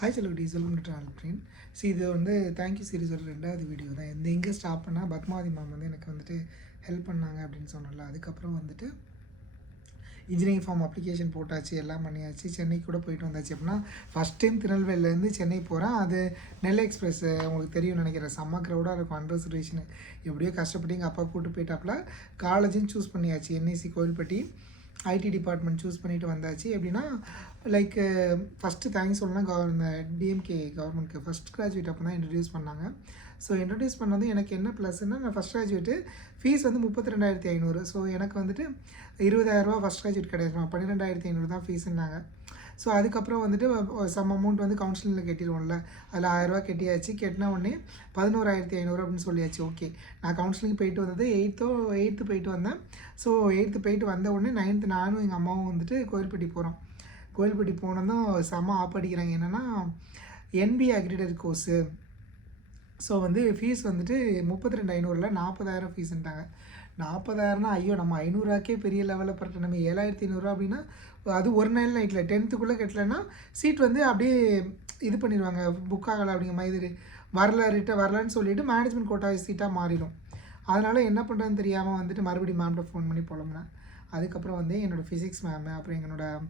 Hi செல்லுக்குட்டீஸ், welcome to travel train. இது வந்து தேங்க்யூ சீரிஸோட 2வது வீடியோ தான். இந்த எங்கே ஸ்டாப் பண்ணால் பத்மாவதி மேம் வந்து எனக்கு வந்துட்டு ஹெல்ப் பண்ணாங்க அப்படின்னு சொன்னல. அதுக்கப்புறம் வந்துட்டு இன்ஜினியரிங் ஃபார்ம் அப்ளிகேஷன் போட்டாச்சு, எல்லாம் பண்ணியாச்சு. சென்னைக்கு கூட போயிட்டு வந்தாச்சு. அப்படின்னா ஃபஸ்ட் டைம் திருநெல்வேலியிலேருந்து சென்னை போகிறேன். அது நெல்லை எக்ஸ்பிரஸ் உங்களுக்கு தெரியும் நினைக்கிறேன். செம்ம க்ரௌடாக இருக்கும். அன்ரிசர்வேஷனு எப்படியோ கஷ்டப்பட்டு எங்கள் அப்பா கூப்பிட்டு போயிட்டாப்புல. காலேஜும் சூஸ் பண்ணியாச்சு. NIC Kovilpatti IT department choose பண்ணிவிட்டு வந்தாச்சு. எப்படின்னா லைக் ஃபஸ்ட்டு தேங்க்ஸ் சொல்லலாம் டிஎம்கே கவர்மெண்ட்க்கு. ஃபஸ்ட் கிராஜுவேட் அப்போ தான் இன்ட்ரடியூஸ் பண்ணாங்க. ஸோ இன்ட்ரடியூஸ் பண்ணது எனக்கு என்ன ப்ளஸ்னால், நான் ஃபஸ்ட் கிராஜுவேட்டு ஃபீஸ் வந்து 32,500. ஸோ எனக்கு வந்துட்டு 20,000 ஃபஸ்ட் கிராஜுவேட் கிடையாது, 12,500 தான் ஃபீஸுன்னாங்க. ஸோ அதுக்கப்புறம் வந்துட்டு சம் அமௌண்ட் வந்து கவுன்சிலிங்கில் கட்டிடுவோம்ல, அதில் 1000 கட்டியாச்சு. கட்டினா உடனே 11,500 அப்படின்னு சொல்லியாச்சு. ஓகே, நான் கவுன்சிலிங் போயிட்டு வந்தது 8th போயிட்டு வந்தேன். ஸோ 8th போயிட்டு வந்த உடனே 9th நானும் எங்கள் அம்மாவும் வந்துட்டு கோயில்பட்டி போகிறோம். கோயில்பட்டி போனதும் செம்ம ஆப்படிக்கிறாங்க. என்னென்னா என்பிஏ அக்ரிடேட் கோர்ஸு. ஸோ வந்து ஃபீஸ் வந்துட்டு 32,500 40,000 ஃபீஸுன்ட்டாங்க. 40,000னா ஐயோ, நம்ம 500 பெரிய லெவலில் பரட்ட, நம்ம 7,500 அப்படின்னா அது ஒரு நாள் நைட்டில் 10th கட்டலைன்னா சீட் வந்து அப்படியே இது பண்ணிடுவாங்க, புக் ஆகலை அப்படிங்கிற மாதிரி வரலன்னு சொல்லிவிட்டு மேனேஜ்மெண்ட் கோட்டா சீட்டாக மாறிடும். அதனால் என்ன பண்ணுறதுன்னு தெரியாமல் வந்துட்டு மறுபடியும் மேம்கிட்ட ஃபோன் பண்ணி புலம்புனேன். அதுக்கப்புறம் வந்து என்னோடய ஃபிசிக்ஸ் மேமு, அப்புறம் என்னோடய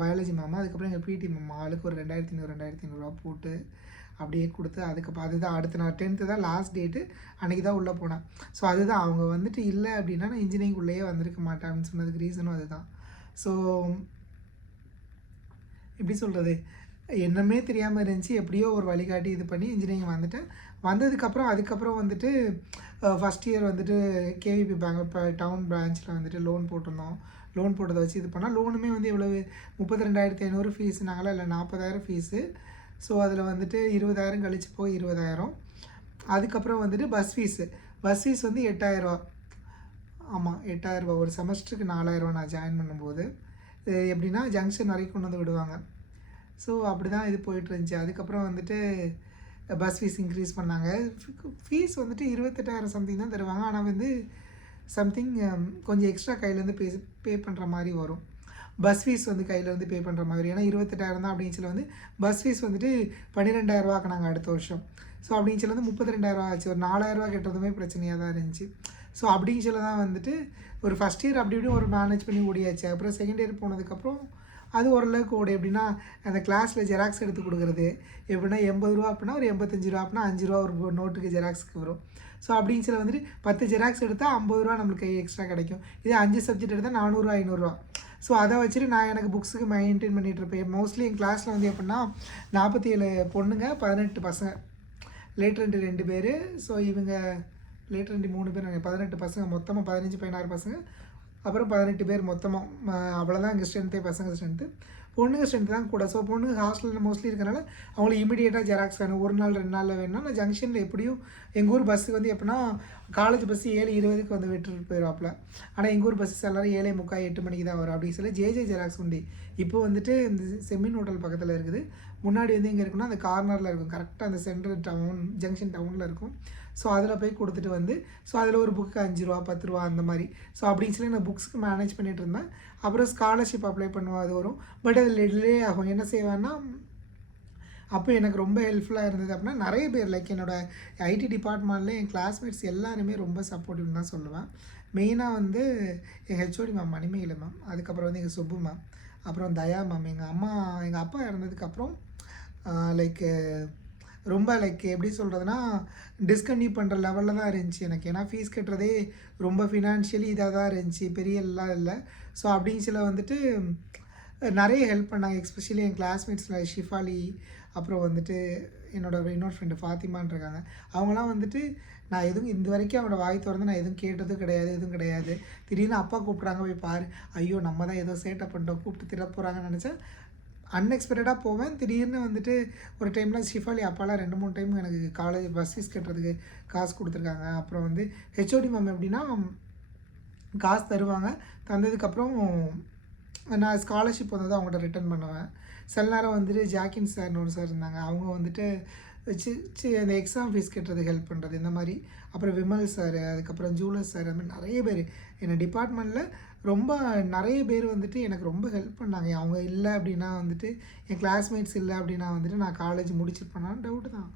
பயாலஜி மேமு, அதுக்கப்புறம் எங்கள் பிடி மேம் ஆளுக்கு ஒரு 2,500 போட்டு அப்படியே கொடுத்து, அதுக்கப்புறம் அதுதான் அடுத்த நான் 10th தான் லாஸ்ட் டேட்டு, அன்றைக்கி தான் உள்ளே போனேன். ஸோ அதுதான் அவங்க வந்துட்டு இல்லை அப்படின்னா நான் இன்ஜினியரிங் உள்ளேயே வந்திருக்க மாட்டேன் அப்படின்னு சொன்னதுக்கு ரீசனும் அதுதான். ஸோ எப்படி சொல்கிறது, என்னமே தெரியாமல் இருந்துச்சு. எப்படியோ ஒரு வழிகாட்டி இது பண்ணி இன்ஜினியரிங் வந்துட்டேன். அதுக்கப்புறம் வந்துட்டு ஃபஸ்ட் இயர் வந்துட்டு கேவிபி பேங்க் இப்போ டவுன் பிரான்ச்சில் வந்துட்டு லோன் போட்டிருந்தோம். லோன் போட்டதை வச்சு இது பண்ணால் லோனுமே வந்து எவ்வளவு 32,500 ஃபீஸுனாங்களா, இல்லை 40,000 ஃபீஸு. ஸோ அதில் வந்துட்டு 20,000 கழிச்சு போய் 20,000. அதுக்கப்புறம் வந்துட்டு பஸ் ஃபீஸ் வந்து 8,000. ஆமாம், 8,000 ஒரு செமஸ்டருக்கு 4,000 நான் ஜாயின் பண்ணும்போது. எப்படின்னா ஜங்ஷன் வரைக்கும் கொண்டு வந்து விடுவாங்க. ஸோ அப்படி தான் இது போயிட்டுருந்துச்சி. அதுக்கப்புறம் வந்துட்டு பஸ் ஃபீஸ் இன்க்ரீஸ் பண்ணாங்க. ஃபீஸ் வந்துட்டு 28,000 சம்திங் தான் தருவாங்க. ஆனால் வந்து சம்திங் கொஞ்சம் எக்ஸ்ட்ரா கையிலேருந்து பே பண்ணுற மாதிரி வரும். பஸ் ஃபீஸ் வந்து கையிலேருந்து பே பண்ணுற மாதிரி. ஏன்னா 28,000 தான் அப்படின்னு சொல்லி வந்து பஸ் ஃபீஸ் வந்துட்டு 12,000 ஆக்குனாங்க அடுத்த வருஷம். ஸோ அப்படின்னு சொல்லி வந்து 32,000 ஆச்சு. ஒரு 4,000 கட்டுறதுமே பிரச்சனையாக தான் இருந்துச்சு. ஸோ அப்படின்னு சொல்லி தான் வந்துட்டு ஒரு ஃபஸ்ட் இயர் அப்படி இப்படி ஒரு மேனேஜ் பண்ணி ஓடியாச்சு. அப்புறம் செகண்ட் இயர் போனதுக்கப்புறம் அது ஓரளவுக்கு ஓடி. எப்படின்னா அந்த கிளாஸில் ஜெராக்ஸ் எடுத்து கொடுக்குறது எப்படின்னா 80 ரூபா அப்படின்னா ஒரு 85 ரூபா அப்படின்னா 5 ரூபா ஒரு நோட்டுக்கு ஜெராக்ஸுக்கு வரும். ஸோ அப்படின்னு சொல்லி வந்துட்டு 10 ஜெராக்ஸ் எடுத்தால் 50 ரூபா நம்மளுக்கு எக்ஸ்ட்ரா கிடைக்கும். இதே 5 சப்ஜெக்ட் எடுத்தால் 400 500. ஸோ அதை வச்சுட்டு நான் எனக்கு புக்ஸுக்கு மெயின்டைன் பண்ணிகிட்ருப்பேன். மோஸ்ட்லி என் கிளாஸில் வந்து எப்படின்னா 47 பொண்ணுங்க 18 பசங்க. லேட்ரண்ட்டு 2 பேர். ஸோ இவங்க லேட்ரண்ட்டு 3 பேர், 18 பசங்க. மொத்தமாக 15-16 பசங்க, அப்புறம் 18 பேர் மொத்தமாக. அவ்வளோதான் இங்கே ஸ்ட்ரென்த்தே, பசங்க ஸ்ட்ரென்த்து. பொண்ணுங்க ஸ்ட்ரென்த் தான் கூட. ஸோ பொண்ணுங்க ஹாஸ்டலில் மோஸ்ட்லி இருக்கிறனால அவங்களுக்கு இமீடியட்டாக ஜெராக்ஸ் வேணும். ஒரு நாள் 2 நாளில் வேணும்னா நான் ஜங்ஷனில் எப்படியும் எங்கள் ஊர் பஸ்ஸுக்கு வந்து எப்படின்னா காலேஜ் பஸ்ஸு 7:20 வந்து விட்டுட்டு போயிடுவாப்பில். ஆனால் எங்கள் ஊர் பஸ்ஸஸ் எல்லோரும் 7:45 8 மணிக்கு தான் வரும். அப்படின்னு சொல்லி ஜேஜே ஜெராக்ஸ் உண்டு. இப்போ வந்துட்டு இந்த செமின் ஹோட்டல் பக்கத்தில் இருக்குது. முன்னாடி வந்து எங்கே இருக்குன்னா அந்த கார்னரில் இருக்கும், கரெக்டாக அந்த சென்ட்ரல் டவுன் ஜங்ஷன் டவுனில் இருக்கும். ஸோ அதில் போய் கொடுத்துட்டு வந்து, ஸோ அதில் ஒரு புக்கு 5 ரூபா 10 ரூபா அந்த மாதிரி. ஸோ அப்படின்னு சொல்லி நான் புக்ஸுக்கு மேனேஜ் பண்ணிகிட்டு இருந்தேன். அப்புறம் ஸ்காலர்ஷிப் அப்ளை பண்ணுவேன், அது வரும். பட் அது டிலே ஆகும். என்ன செய்வேன்னா, அப்போ எனக்கு ரொம்ப ஹெல்ப்ஃபுல்லாக இருந்தது அப்படின்னா நிறைய பேர் லைக் என்னோடய ஐடி டிபார்ட்மெண்ட்டில் என் கிளாஸ்மேட்ஸ் எல்லாருமே ரொம்ப சப்போர்ட்டிவ்னு தான் சொல்லுவேன். மெயினாக வந்து எங்கள் ஹெச்ஓடி மேம் மணிமேகலை மேம், அதுக்கப்புறம் வந்து எங்கள் சுப்பு மேம், அப்புறம் தயா மேம். எங்கள் அப்பா இறந்ததுக்கப்புறம் லைக் ரொம்ப லைக் எப்படி சொல்கிறதுனா டிஸ்கன்டினியூ பண்ணுற லெவலில் தான் இருந்துச்சு எனக்கு. ஏன்னா ஃபீஸ் கட்டுறதே ரொம்ப ஃபினான்ஷியலி இதாக தான் இருந்துச்சு, பெரிய எல்லாம் இல்லை. ஸோ அப்படின்னு சில வந்துட்டு நிறைய ஹெல்ப் பண்ணாங்க. எஸ்பெஷலி என் கிளாஸ்மேட்ஸில் ஷிஃபாலி, அப்புறம் வந்துட்டு இன்னொரு ஃப்ரெண்டு ஃபாத்திமான்னு இருக்காங்க. அவங்களாம் வந்துட்டு நான் எதுவும் இந்த வரைக்கும் அவனோட வாய் திறந்து நான் எதுவும் கேட்டதும் கிடையாது, எதுவும் கிடையாது. திடீர்னு அப்பா கூப்பிட்றாங்க, போய் பாரு, ஐயோ நம்ம தான் ஏதோ சேட்டை பண்ணிட்டோம், கூப்பிட்டு திட போகிறாங்கன்னு நினச்சேன். அன்எக்ஸ்பெக்டடாக போவேன். திடீர்னு வந்துட்டு ஒரு டைமில் ஷிஃபாலி அப்பாலாம் 2-3 டைம் எனக்கு காலேஜ் பஸ் ஃபீஸ் கட்டுறதுக்கு காசு கொடுத்துருக்காங்க. அப்புறம் வந்து ஹெச்ஓடி மேம் எப்படின்னா காசு தருவாங்க. தந்ததுக்கப்புறம் நான் ஸ்காலர்ஷிப் வந்தது அவங்கள்ட்ட ரிட்டர்ன் பண்ணுவேன். சில நேரம் வந்துட்டு ஜாக்கின் சார்னு ஒரு சார் இருந்தாங்க. அவங்க வந்துட்டு அந்த எக்ஸாம் ஃபீஸ் கட்டுறதுக்கு ஹெல்ப் பண்ணுறது இந்த மாதிரி. அப்புறம் விமல் சார், அதுக்கப்புறம் ஜூலஸ் சார், அது மாதிரி நிறைய பேர் என்னோடய டிபார்ட்மெண்ட்டில் ரொம்ப நிறைய பேர் வந்துட்டு எனக்கு ரொம்ப ஹெல்ப் பண்ணாங்க. அவங்க இல்ல அப்படின்னா வந்துட்டு, என் கிளாஸ்மேட்ஸ் இல்ல அப்படின்னா வந்துட்டு நான் காலேஜ் முடிச்சிருப்பேனான்னு டவுட்டு தான்.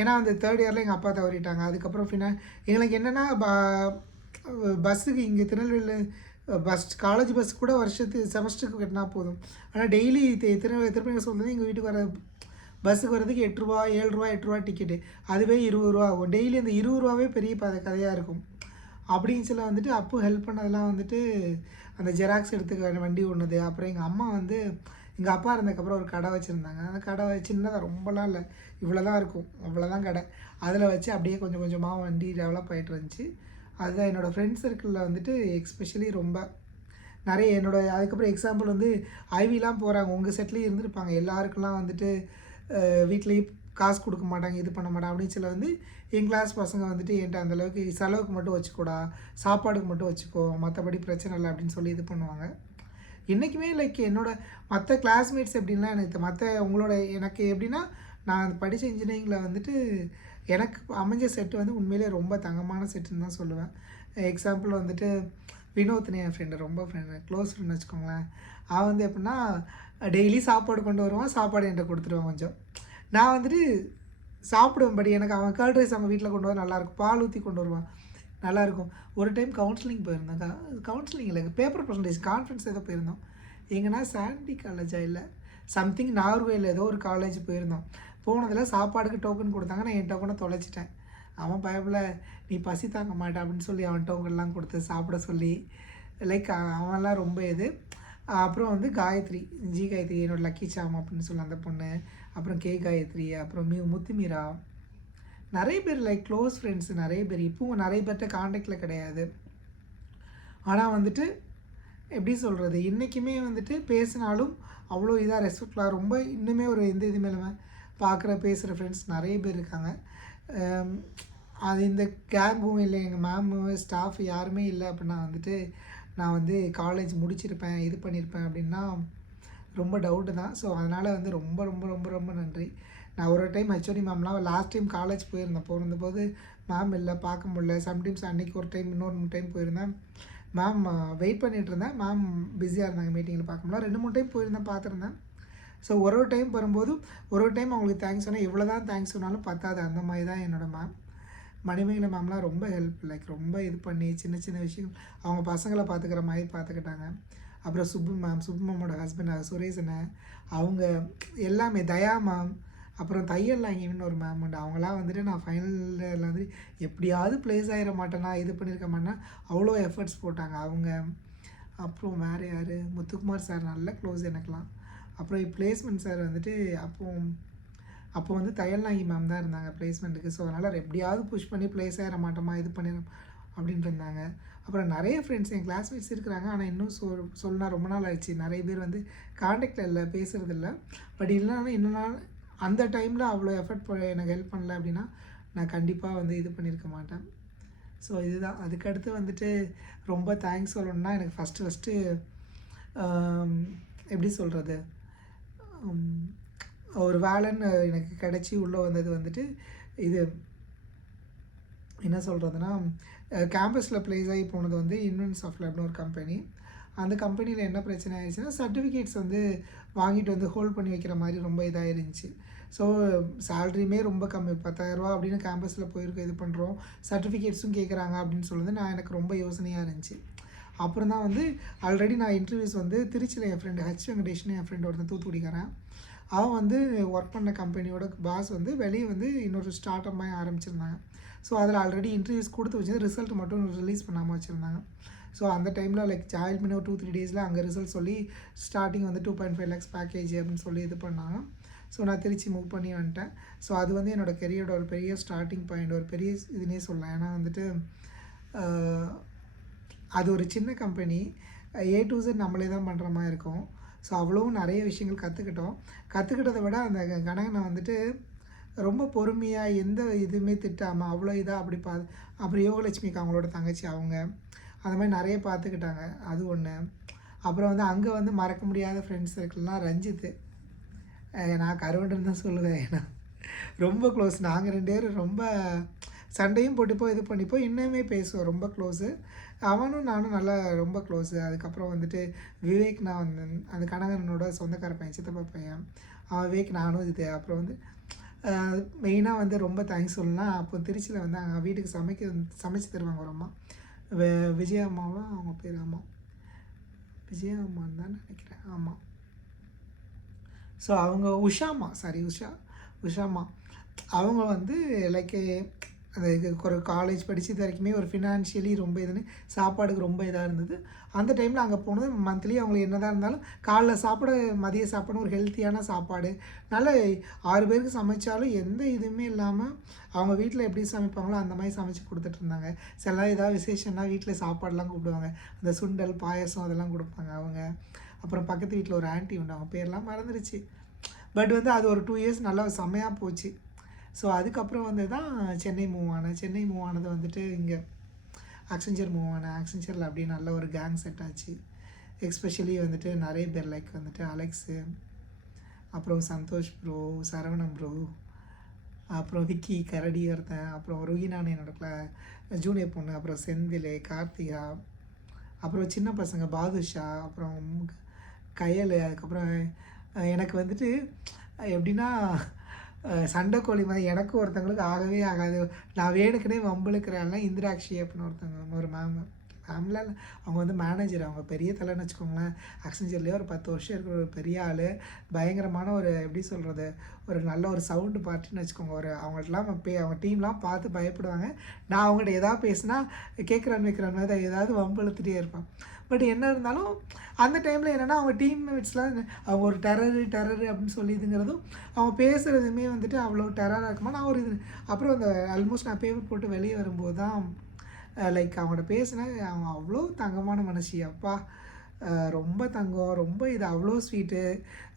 ஏன்னா அந்த 3 இயர்ல எங்க அப்பா தவறிட்டாங்க. அதுக்கப்புறம் எங்களுக்கு என்னன்னா பஸ்ஸுக்கு இங்கே திருநெல்வேலியில காலேஜ் பஸ் கூட செமஸ்டருக்கு கட்டினா போதும். ஆனா டெய்லி திருப்பதி சொல்றது எங்கள் வீட்டுக்கு வர பஸ்ஸுக்கு வரதுக்கு ரூ. 8 ரூ. 7 ரூ. 8 டிக்கெட்டு. அதுவே ரூ. 20 ஆகும். டெய்லி அந்த ரூ. 20 பெரிய கதையாக இருக்கும். அப்படின்னு சொல்லி வந்துட்டு அப்போ ஹெல்ப் பண்ணதெல்லாம் வந்துட்டு அந்த ஜெராக்ஸ் எடுத்துக்க வண்டி ஓடுனது. அப்புறம் எங்கள் அம்மா வந்து எங்கள் அப்பா இருந்ததுக்கப்புறம் ஒரு கடை வச்சுருந்தாங்க. அந்த கடை சின்னதாக ரொம்பலாம் இல்லை, இவ்வளோ தான் இருக்கும், அவ்வளோதான் கடை. அதில் வச்சு அப்படியே கொஞ்சம் கொஞ்சமாக வண்டி டெவலப் ஆகிட்டு இருந்துச்சு. அதுதான் என்னோடய ஃப்ரெண்ட்ஸ் சர்க்கிளில் வந்துட்டு எக்ஸ்பெஷலி ரொம்ப நிறைய அதுக்கப்புறம் எக்ஸாம்பிள் வந்து ஐவிலாம் போகிறாங்க. உங்கள் செட்லேயும் இருந்திருப்பாங்க. எல்லாருக்கெல்லாம் வந்துட்டு வீட்லேயும் காசு கொடுக்க மாட்டாங்க, இது பண்ண மாட்டாங்க அப்படின்னு சொல்லி வந்து என் கிளாஸ் பசங்க வந்துட்டு என்கிட்ட அந்தளவுக்கு செலவுக்கு மட்டும் வச்சுக்கூடா, சாப்பாடுக்கு மட்டும் வச்சுக்கோ, மற்றபடி பிரச்சனை இல்லை அப்படின்னு சொல்லி இது பண்ணுவாங்க. இன்றைக்குமே மற்ற கிளாஸ்மேட்ஸ் எப்படின்லாம் எனக்கு எப்படின்னா, நான் படித்த இன்ஜினியரிங்கில் வந்துட்டு எனக்கு அமைஞ்ச செட்டு வந்து உண்மையிலே ரொம்ப தங்கமான செட்டுன்னு தான் சொல்லுவேன். எக்ஸாம்பிள் வந்துட்டு வினோத்னு என் ரொம்ப க்ளோஸ் ஃப்ரெண்ட் வச்சுக்கோங்களேன். அவன் வந்து எப்படின்னா டெய்லி சாப்பாடு கொண்டு வருவான், சாப்பாடு என்கிட்ட கொடுத்துருவான் கொஞ்சம். நான் வந்துட்டு சாப்பிடுவேன், பட் எனக்கு அவன் கர்ட் ரைஸ் அவங்க வீட்டில் கொண்டு வர நல்லாயிருக்கும், பால் ஊற்றி கொண்டு வருவான், நல்லாயிருக்கும். ஒரு டைம் கவுன்சிலிங் போயிருந்தேன். கவுன்சிலிங் இல்லை, பேப்பர் பர்சன்டேஜ் கான்ஃபரன்ஸ் ஏதோ போயிருந்தோம். எங்கன்னா சாண்டி காலேஜா இல்லை சம்திங் நார்வேயில் ஏதோ ஒரு காலேஜ் போயிருந்தோம். போனதில் சாப்பாடுக்கு டோக்கன் கொடுத்தாங்க, நான் என் டோக்கனை தொலைச்சிட்டேன். அவன் பயப்பில் நீ பசி தாங்க மாட்டேன் அப்படின்னு சொல்லி அவன் டோக்கன்லாம் கொடுத்து சாப்பிட சொல்லி அவன்லாம் ரொம்ப அப்புறம் வந்து காயத்ரி, காயத்ரி என்னோடய லக்கி சாம் அப்படின்னு சொல்லி அந்த பொண்ணு, அப்புறம் காயத்ரி, அப்புறம் முத்துமீரா, நிறைய பேர் க்ளோஸ் ஃப்ரெண்ட்ஸ் நிறைய பேர் இப்போவும் நிறைய பேர்கிட்ட காண்டாக்டில் கிடையாது. ஆனால் வந்துட்டு எப்படி சொல்கிறது, இன்றைக்குமே வந்துட்டு பேசினாலும் அவ்வளோ இதாக ரெஸ்பெக்ட்லாம் ரொம்ப இன்னுமே ஒரு எந்த இதுவுமே இல்லாமல் பேசுகிற ஃப்ரெண்ட்ஸ் நிறைய பேர் இருக்காங்க. அது இந்த கேங்கும் இல்லை, எங்கள் மேமு ஸ்டாஃப் யாருமே இல்லை அப்படின்னா வந்துட்டு நான் வந்து காலேஜ் முடிச்சிருப்பேன், இது பண்ணியிருப்பேன் அப்படின்னா ரொம்ப டவுட்டு தான். ஸோ அதனால் வந்து ரொம்ப ரொம்ப ரொம்ப ரொம்ப நன்றி. நான் ஒரு டைம் ஹெச்ஓடி மேம்லாம் லாஸ்ட் டைம் காலேஜ் போயிருந்தபோது மேம் இல்லை, பார்க்க முடியல. சம்டைம்ஸ் அன்றைக்கி ஒரு டைம் இன்னொரு டைம் போயிருந்தேன், மேம் வெயிட் பண்ணிகிட்டு இருந்தேன், மேம் பிஸியாக இருந்தாங்க, மீட்டிங்கில் பார்க்க முடியல. 2-3 டைம் போயிருந்தேன், பார்த்துருந்தேன். ஸோ ஒரு டைம் வரும்போது ஒரு டைம் அவங்களுக்கு தேங்க்ஸ் சொன்னால் எவ்வளோ தான் தேங்க்ஸ் சொன்னாலும் பத்தாது. அந்த மாதிரி தான் என்னோடய மேம். மணிமேகலை மேம்லாம் ரொம்ப ஹெல்ப் ரொம்ப இது பண்ணி சின்ன சின்ன விஷயங்கள் அவங்க பசங்களை பார்த்துக்கிற மாதிரி பார்த்துக்கிட்டாங்க. அப்புறம் சுப்பு மேமோட ஹஸ்பண்ட் சுரேஷனை, அவங்க எல்லாமே தயா மேம், அப்புறம் தையல்லாம் இவன் ஒரு மேம் உண்டு. அவங்களாம் வந்துட்டு நான் ஃபைனலில் வந்து எப்படியாவது ப்ளேஸ் ஆகிட மாட்டேன்னா இது பண்ணியிருக்க மாட்டேன்னா அவ்வளோ எஃபர்ட்ஸ் போட்டாங்க அவங்க. அப்புறம் வேறு யார், முத்துக்குமார் சார் நல்ல க்ளோஸ் எனக்குலாம். அப்புறம் பிளேஸ்மெண்ட் சார் வந்துட்டு அப்போ வந்து தையல்நாயகி மேம் தான் இருந்தாங்க பிளேஸ்மெண்ட்டுக்கு. ஸோ அதனால் எப்படியாவது புஷ் பண்ணி ப்ளேஸ் ஆகிட மாட்டோமா இது பண்ணிடும் அப்படின்ட்டு இருந்தாங்க. அப்புறம் நிறைய ஃப்ரெண்ட்ஸ் என் கிளாஸ்மேட்ஸ் இருக்கிறாங்க, ஆனால் இன்னும் சொல்லனா ரொம்ப நாள் ஆயிடுச்சு. நிறைய பேர் வந்து காண்டாக்டில் இல்லை, பேசுகிறதில்ல. பட் இல்லைனா இன்னும் அந்த டைமில் அவ்வளோ எஃபர்ட் எனக்கு ஹெல்ப் பண்ணல அப்படின்னா நான் கண்டிப்பாக வந்து இது பண்ணியிருக்க மாட்டேன். ஸோ இதுதான். அதுக்கடுத்து வந்துட்டு ரொம்ப தேங்க்ஸ் சொல்லணுன்னா எனக்கு ஃபஸ்ட்டு எப்படி சொல்கிறது, ஒரு வேலைன்னு எனக்கு கிடச்சி உள்ளே வந்தது வந்துட்டு இது என்ன சொல்கிறதுனா, கேம்பஸில் ப்ளேஸ் ஆகி போனது வந்து இன்வென்ஸ் ஆஃப் லேப்னு ஒரு கம்பெனி. அந்த கம்பெனியில் என்ன பிரச்சனை ஆயிடுச்சுன்னா, சர்டிஃபிகேட்ஸ் வந்து வாங்கிட்டு வந்து ஹோல்ட் பண்ணி வைக்கிற மாதிரி ரொம்ப இதாக இருந்துச்சு. ஸோ சேலரியுமே ரொம்ப கம்மி, 10,000 ரூபா அப்படின்னு கேம்பஸில் போயிருக்க இது பண்ணுறோம், சர்டிஃபிகேட்ஸும் கேட்குறாங்க அப்படின்னு சொல்லுறது எனக்கு ரொம்ப யோசனையாக இருந்துச்சு. அப்புறம் தான் வந்து ஆல்ரெடி நான் இன்டர்வியூஸ் வந்து திருச்சியில் என் ஃப்ரெண்டு வெங்கடேஷ்னு என் ஃப்ரெண்டு ஒருத்தன் தூத்துக்குடிக்காரன், அவன் வந்து ஒர்க் பண்ண கம்பெனியோட பாஸ் வந்து வெளியே வந்து இன்னொரு ஸ்டார்ட் அப் மாதிரி ஆரம்பிச்சிருந்தாங்க. ஸோ அதில் ஆல்ரெடி இன்டர்வியூஸ் கொடுத்து வச்சு ரிசல்ட் மட்டும் ரிலீஸ் பண்ணாமல் வச்சுருந்தாங்க. ஸோ அந்த டைமில் ஜாயின் பண்ணி ஒரு 2-3 டேஸில் அங்கே ரிசல்ட் சொல்லி ஸ்டார்டிங் வந்து 2.5 lakhs பேக்கேஜ் அப்படின்னு சொல்லி இது பண்ணாங்க. ஸோ நான் திருச்சி மூவ் பண்ணி வந்துட்டேன். ஸோ அது வந்து என்னோடய கெரியரோட ஒரு பெரிய ஸ்டார்டிங் பாயிண்ட், ஒரு பெரிய இதுனே சொல்லலாம். ஏன்னா வந்துட்டு அது ஒரு சின்ன கம்பெனி, A to Z நம்மளே தான் பண்ணுற மாதிரி இருக்கும். ஸோ அவ்வளோவும் நிறைய விஷயங்கள் கற்றுக்கிட்டதை விட அந்த கணக்கனை வந்துட்டு ரொம்ப பொறுமையாக எந்த இதுவுமே திட்டாமல் அவ்வளோ இதாக அப்புறம் யோகலட்சுமிக்கு அவங்களோட தங்கச்சி அவங்க அந்த மாதிரி நிறைய பார்த்துக்கிட்டாங்க, அது ஒன்று. அப்புறம் வந்து அங்கே வந்து மறக்க முடியாத ஃப்ரெண்ட்ஸ் சர்க்கிள்னால் ரஞ்சித்து, நான் கருவண்டுன்னு தான் சொல்லுவேன். ஏன்னா ரொம்ப க்ளோஸ், நாங்கள் 2 பேரும் ரொம்ப சண்டையும் போட்டுப்போம் இது பண்ணிப்போம் இன்னுமே பேசுவோம் ரொம்ப க்ளோஸு. அவனும் நானும் நல்லா ரொம்ப க்ளோஸு. அதுக்கப்புறம் வந்துட்டு விவேக் நான் வந்து அந்த கனகனோட சொந்தக்கார பையன், சித்தப்பா பையன். அவன் விவேக் நானும் இது. அப்புறம் வந்து மெயினாக வந்து ரொம்ப தேங்க்ஸ் சொல்லலாம். அப்போ திருச்சியில் வந்து அவங்க வீட்டுக்கு சமைச்சு தருவாங்க ஒரு அம்மா. விஜயா அம்மாவா அவங்க பேர்? ஆமாம், விஜயா அம்மான்னு தான் நினைக்கிறேன். ஆமாம். ஸோ அவங்க உஷாம்மா, சாரி உஷாம்மா. அவங்க வந்து லைக் அந்த ஒரு காலேஜ் படித்தது வரைக்குமே ஒரு ஃபினான்ஷியலி ரொம்ப இதுன்னு சாப்பாடுக்கு ரொம்ப இதாக இருந்தது. அந்த டைமில் அங்கே போனது மந்த்லி அவங்களுக்கு என்ன தான் இருந்தாலும் காலைல சாப்பிட மதிய சாப்பாடு ஒரு ஹெல்த்தியான சாப்பாடு. நல்ல 6 பேருக்கு சமைச்சாலும் எந்த இதுவுமே இல்லாமல் அவங்க வீட்டில் எப்படி சமைப்பாங்களோ அந்த மாதிரி சமைச்சு கொடுத்துட்ருந்தாங்க. சில ஏதாவது விசேஷம்னா வீட்டில் சாப்பாடெலாம் கூப்பிடுவாங்க. அந்த சுண்டல், பாயசம் அதெல்லாம் கொடுப்பாங்க அவங்க. அப்புறம் பக்கத்து வீட்டில் ஒரு ஆன்ட்டி உண்டு, அவங்க பேர்லாம் மறந்துடுச்சு. பட் வந்து அது ஒரு 2 இயர்ஸ் நல்லா செம்மையாக போச்சு. ஸோ அதுக்கப்புறம் வந்து தான் சென்னை மூவ் ஆனேன். சென்னை மூவ் ஆனது வந்துட்டு இங்கே ஆக்சென்ச்சர் மூவ் ஆனேன். ஆக்சென்ச்சரில் அப்படியே நல்ல ஒரு கேங் செட் ஆச்சு. எஸ்பெஷலி வந்துட்டு நிறைய பேர் லைக் வந்துட்டு அலெக்ஸு, அப்புறம் சந்தோஷ் ப்ரோ, சரவணன் ப்ரோ, அப்புறம் விக்கி கரடி ஒருத்தன், அப்புறம் ருகினான்னு என்னோட ஜூனியர் பொண்ணு, அப்புறம் செந்தில், கார்த்திகா, அப்புறம் சின்ன பசங்க பாதுஷா, அப்புறம் கயல். அதுக்கப்புறம் எனக்கு வந்துட்டு எப்படின்னா சண்டைக்கோழி மாதிரி எனக்கும் ஒருத்தவங்களுக்கு ஆகவே ஆகாது. நான் வேணுக்குனே வம்பிழுக்கிறேன்னா இந்திராட்சி அப்படின்னு ஒருத்தவங்க ஒரு மேம்லாம் இல்லை, அவங்க வந்து மேனேஜர். அவங்க பெரிய தலைன்னு வச்சுக்கோங்களேன். ஆக்சென்ச்சர்லேயே ஒரு 10 வருஷம் இருக்கிற ஒரு பெரிய ஆள். பயங்கரமான ஒரு எப்படி சொல்கிறது, ஒரு நல்ல ஒரு சவுண்டு பார்ட்டின்னு வச்சுக்கோங்க. ஒரு அவங்கள்ட்டலாம் அவங்க டீம்லாம் பார்த்து பயப்படுவாங்க. நான் அவங்கள்ட்ட எதாவது பேசினா கேட்குறான்னு வைக்கிறான் மாதிரி ஏதாவது வம்பு இழுத்துகிட்டே இருப்பேன். பட் என்ன இருந்தாலும் அந்த டைமில் என்னென்னா அவங்க டீம்மேட்ஸ்லாம் அவங்க ஒரு டெரரு அப்படின்னு சொல்லி இதுங்கிறதும் அவங்க பேசுகிறதுமே வந்துட்டு அவ்வளோ டெரராக இருக்குமா. நான் ஒரு இது அப்புறம் அந்த ஆல்மோஸ்ட் நான் பேப்பர் போட்டு வெளியே வரும்போது தான் லைக் அவங்கள்ட்ட பேசினேன். அவங்க அவ்வளோ தங்கமான மனுஷி. அப்பா ரொம்ப தங்கம், ரொம்ப இது அவ்வளோ ஸ்வீட்டு,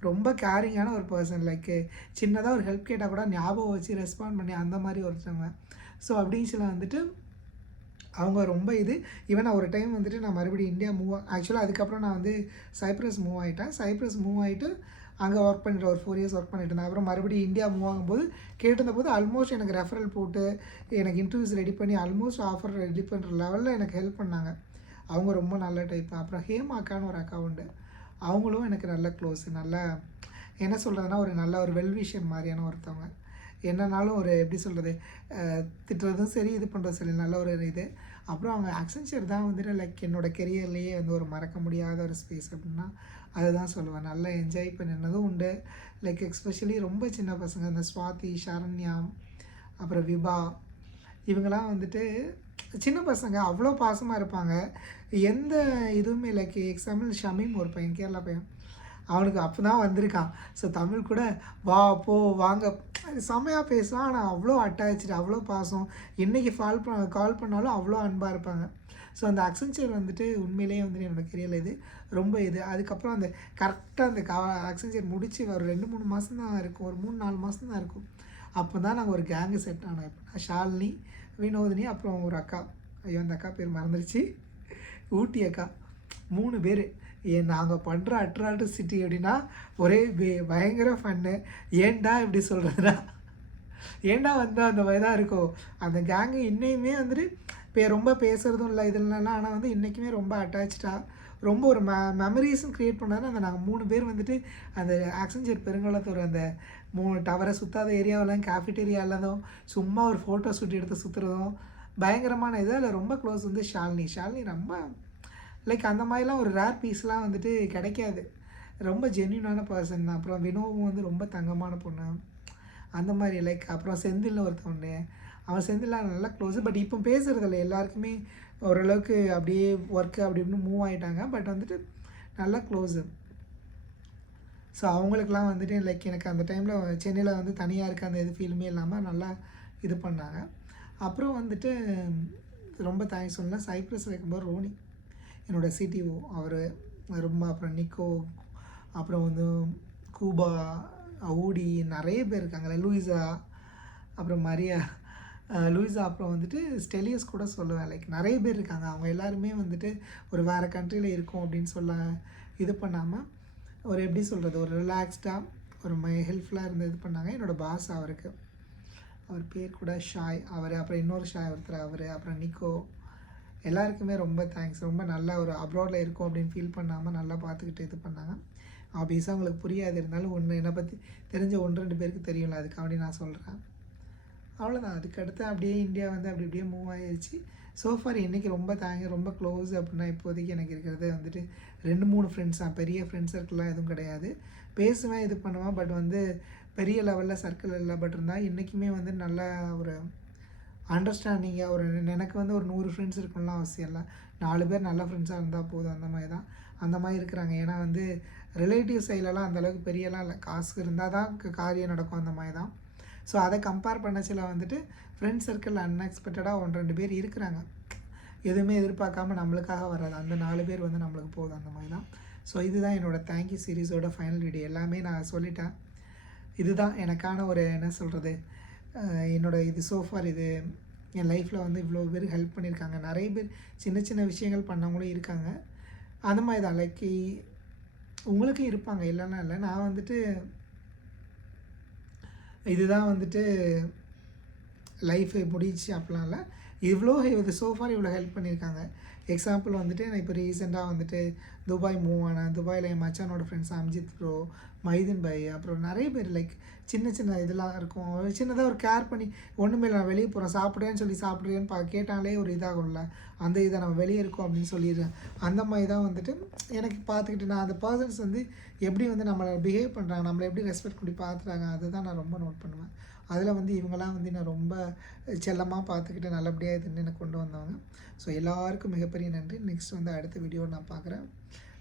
ரொம்ப கேரிங்கான ஒரு பர்சன். லைக்கு சின்னதாக ஒரு ஹெல்ப் கேட்டால் கூட ஞாபகம் வச்சு ரெஸ்பாண்ட் பண்ணி அந்த மாதிரி ஒருத்தவங்க. ஸோ அப்படின்னு சொல்லி வந்துட்டு அவங்க ரொம்ப இது. ஈவன் ஒரு டைம் வந்துட்டு நான் மறுபடியும் இந்தியா ஆக்சுவலாக அதுக்கப்புறம் நான் வந்து சைப்ரஸ் மூவ் ஆகிட்டேன். சைப்ரஸ் மூவ் ஆகிட்டு அங்கே ஒர்க் பண்ணிட்டு ஒரு 4 இயர்ஸ் ஒர்க் பண்ணிட்டு இருந்தேன். அப்புறம் மறுபடியும் இந்தியா மூவ் ஆகும்போது கேட்டிருந்தபோது ஆல்மோஸ்ட் எனக்கு ரெஃபரல் போட்டு எனக்கு இன்டர்வியூஸ் ரெடி பண்ணி ஆல்மோஸ்ட் ஆஃபர் ரெடி பண்ணுற லெவலில் எனக்கு ஹெல்ப் பண்ணாங்க. அவங்க ரொம்ப நல்ல டைப். அப்புறம் ஹேமாக்கான்னு ஒரு அக்கா உண்டு, அவங்களும் எனக்கு நல்ல க்ளோஸு. நல்லா என்ன சொல்கிறதுனா ஒரு நல்ல ஒரு வெல்விஷன் மாதிரியான ஒருத்தவங்க. என்னன்னாலும் ஒரு எப்படி சொல்கிறது, திட்டுறதும் சரி இது பண்ணுறதும் சரி நல்ல ஒரு இது. அப்புறம் அவங்க ஆக்சென்ச்சர் தான் வந்துட்டு லைக் என்னோடய கெரியர்லேயே வந்து ஒரு மறக்க முடியாத ஒரு ஸ்பேஸ் அப்படின்னா அதுதான் சொல்லுவேன். நல்லா என்ஜாய் பண்ணினதும் உண்டு. லைக் எஸ்பெஷலி ரொம்ப சின்ன பசங்க இந்த ஸ்வாதி, சரண்யா, அப்புறம் விபா, இவங்கெல்லாம் வந்துட்டு சின்ன பசங்க அவ்வளோ பாசமாக இருப்பாங்க. எந்த இதுவுமே லைக் எக்ஸாம்பிள் ஷமீம் ஒரு பையன், கேரளா பையன், அவனுக்கு அப்போ தான் வந்திருக்கான். ஸோ தமிழ் கூட வா போ வாங்க செம்மையாக பேசுவான். ஆனால் அவ்வளோ அட்டாச்சு, அவ்வளோ பாசம். என்றைக்கு கால் பண்ணாலும் அவ்வளோ அன்பாக இருப்பாங்க. ஸோ அந்த ஆக்சென்ச்சர் வந்துட்டு உண்மையிலேயே வந்துட்டு என்னோடய கெரியரில் இது ரொம்ப இது. அதுக்கப்புறம் அந்த கரெக்டாக அந்த ஆக்சென்ச்சர் முடித்து ஒரு 2-3 மாதம் தான் இருக்கும், ஒரு 3-4 மாதம் தான் இருக்கும். அப்போ தான் நாங்கள் ஒரு கேங்கு செட் ஆனோம். இப்போ ஷாலினி, வினோதினி, அப்புறம் ஒரு அக்கா, ஐயோ அந்த அக்கா பேர் மறந்துடுச்சு, ஊட்டி அக்கா, 3 பேர். நாங்கள் பண்ணுற அட்ராசிட்டி எப்படின்னா ஒரே பயங்கர ஃபன்னு. ஏன்டா இப்படி சொல்கிறதுனா ஏன்டா வந்து அந்த மாதிரி தான் இருக்கும் அந்த கேங்கு. இன்னையுமே வந்துட்டு இப்போ ரொம்ப பேசுகிறதும் இல்லை இதெல்லாம். ஆனால் வந்து இன்றைக்குமே ரொம்ப அட்டாச்சாக ரொம்ப ஒரு மெமரிஸும் க்ரியேட் பண்ணாலும் அந்த நாங்கள் 3 பேர் வந்துட்டு அந்த ஆக்சென்ச்சர் பெருங்குளத்தூர் அந்த 3 டவரை சுற்றாத ஏரியாவெல்லாம் கேஃபிட்டேரியாவில்தான் சும்மா ஒரு ஃபோட்டோ ஷூட் எடுத்து சுற்றுறதும் பயங்கரமான இது. அதில் ரொம்ப க்ளோஸ் வந்து ஷாலினி ரொம்ப லைக் அந்த மாதிரிலாம் ஒரு ரேர் பீஸ்லாம் வந்துட்டு கிடைக்காது. ரொம்ப ஜென்யூனான பர்சன். அப்புறம் வினோவும் வந்து ரொம்ப தங்கமான பொண்ணு அந்த மாதிரி. லைக் அப்புறம் செந்தில்னு ஒருத்தவங்க, அவன் செந்தில்லாம் நல்லா க்ளோஸு. பட் இப்போ பேசுகிறதில்ல, எல்லாருக்குமே ஓரளவுக்கு அப்படியே ஒர்க்கு அப்படி இப்படின்னு மூவ் ஆகிட்டாங்க. பட் வந்துட்டு நல்லா க்ளோஸு. ஸோ அவங்களுக்கெலாம் வந்துட்டு லைக் எனக்கு அந்த டைமில் சென்னையில் வந்து தனியாக இருக்க அந்த இது ஃபீலுமே இல்லாமல் நல்லா இது பண்ணாங்க. அப்புறம் வந்துட்டு ரொம்ப தேங்க்ஸ் சொல்லலாம். சைப்ரஸ் வைக்கும்போது ரோனி என்னோடய சிடிஓ அவர் ரொம்ப, அப்புறம் நிக்கோ, அப்புறம் வந்து கூபா, ஊடி, நிறைய பேர் இருக்காங்களே, லூயிஸா, அப்புறம் மரியா, லூயிஸா, அப்புறம் வந்துட்டு ஸ்டெலியஸ் கூட சொல்லுவேன். லைக் நிறைய பேர் இருக்காங்க. அவங்க எல்லாருமே வந்துட்டு ஒரு வேறு கண்ட்ரியில் இருக்கோம் அப்படின்னு சொல்ல இது பண்ணாமல் ஒரு எப்படி சொல்கிறது, ஒரு ரிலாக்ஸ்டாக ஒரு ஹெல்ப்ஃபுல்லாக இருந்து இது பண்ணாங்க. என்னோடய பாஸ் அவருக்கு அவர் பேர் கூட ஷாய் அவர், அப்புறம் இன்னொரு ஷாய் ஒருத்தர் அவர், அப்புறம் நிக்கோ, எல்லாருக்குமே ரொம்ப தேங்க்ஸ். ரொம்ப நல்லா ஒரு அப்ராடில் இருக்கோம் அப்படின்னு ஃபீல் பண்ணாமல் நல்லா பார்த்துக்கிட்டு இது பண்ணாங்க. ஆப்வியஸாக அவங்களுக்கு புரியாது, இருந்தாலும் ஒன்று என்னை பற்றி தெரிஞ்ச 1-2 பேருக்கு தெரியும்ல, அதுக்காண்டி நான் சொல்கிறேன். அவ்வளோதான். அதுக்கடுத்து அப்படியே இந்தியா வந்து அப்படி இப்படியே மூவ் ஆகிடுச்சு. ஸோஃபார் இன்றைக்கி ரொம்ப ரொம்ப க்ளோஸ் அப்படின்னா இப்போதைக்கு எனக்கு இருக்கிறது வந்துட்டு 2-3 ஃப்ரெண்ட்ஸ் தான். பெரிய ஃப்ரெண்ட்ஸ் சர்க்கிள்லாம் எதுவும் கிடையாது. பேசுவேன், இது பண்ணுவேன், பட் வந்து பெரிய லெவலில் சர்க்கிள் இல்லை. பட் இருந்தால் இன்றைக்குமே வந்து நல்ல ஒரு அண்டர்ஸ்டாண்டிங்காக ஒரு எனக்கு வந்து ஒரு 100 ஃப்ரெண்ட்ஸ் இருக்கணும்லாம் அவசியம் இல்லை. 4 பேர் நல்ல ஃப்ரெண்ட்ஸாக இருந்தால் போதும். அந்த மாதிரி தான், அந்த மாதிரி இருக்கிறாங்க. ஏன்னா வந்து ரிலேட்டிவ் சைட்லலாம் அந்தளவுக்கு பெரியலாம் இல்லை. காசு இருந்தால் தான் காரியம் நடக்கும், அந்த மாதிரி தான். ஸோ அதை கம்பேர் பண்ணச்சில வந்துட்டு ஃப்ரெண்ட்ஸ் சர்க்கிள் அன்எக்ஸ்பெக்டடாக 1-2 பேர் இருக்கிறாங்க. எதுவுமே எதிர்பார்க்காம நம்மளுக்காக வராது. அந்த 4 பேர் வந்து நம்மளுக்கு போதும், அந்த மாதிரி தான். ஸோ இதுதான் என்னோடய தேங்க்யூ சீரீஸோட ஃபைனல் வீடியோ. எல்லாமே நான் சொல்லிட்டேன். இதுதான் எனக்கான ஒரு என்ன சொல்கிறது, என்னோடய இது சோஃபார் இது என் லைஃப்பில் வந்து இவ்வளோ பேர் ஹெல்ப் பண்ணியிருக்காங்க. நிறைய பேர் சின்ன சின்ன விஷயங்கள் பண்ணவங்களும் இருக்காங்க. அந்த மாதிரி தான் லைக் உங்களுக்கும் இருப்பாங்க, இல்லைன்னா இல்லை. நான் வந்துட்டு இதுதான் வந்துட்டு லைஃப் முடிச்சு அப்படிலாம் இல்லை. இது சோஃபார் இவ்வளோ ஹெல்ப் பண்ணியிருக்காங்க. எக்ஸாம்பிள் வந்துட்டு நான் இப்போ ரீசெண்டாக வந்துட்டு துபாய் மூவ் ஆனேன். துபாயில் என் மச்சானோட ஃப்ரெண்ட்ஸ் அம்ஜித் ப்ரோ, மைதீன் பாய், அப்புறம் நிறைய பேர் லைக் சின்ன சின்ன இதெல்லாம் இருக்கும். சின்னதாக ஒரு கேர் பண்ணி ஒன்றுமே இல்லை, நான் வெளியே போகிறேன் சாப்பிட்றேன்னு சொல்லி சாப்பிட்றேன்னு கேட்டாலே ஒரு இதாகும்ல, அந்த இதை நம்ம வெளியே இருக்கோம் அப்படின்னு சொல்லிடுறேன். அந்த மாதிரி தான் வந்துட்டு எனக்கு பார்த்துக்கிட்டு நான் அந்த பர்சன்ஸ் வந்து எப்படி வந்து நம்மளை பிஹேவ் பண்ணுறாங்க, நம்மளை எப்படி ரெஸ்பெக்ட் பண்ணி பார்த்துறாங்க, அதுதான் நான் ரொம்ப நோட் பண்ணுவேன். அதில் வந்து இவங்களாம் வந்து நான் ரொம்ப செல்லமாக பார்த்துக்கிட்டு நல்லபடியாக இதுன்னு எனக்கு கொண்டு வந்தவங்க. ஸோ எல்லாருக்கும் மிகப்பெரிய நன்றி. நெக்ஸ்ட் வந்து அடுத்த வீடியோ நான் பார்க்குறேன்.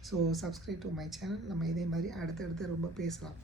So subscribe to my channel. நம்ம இதே மாதிரி அடுத்தடுத்து ரொம்ப பேசலாம்.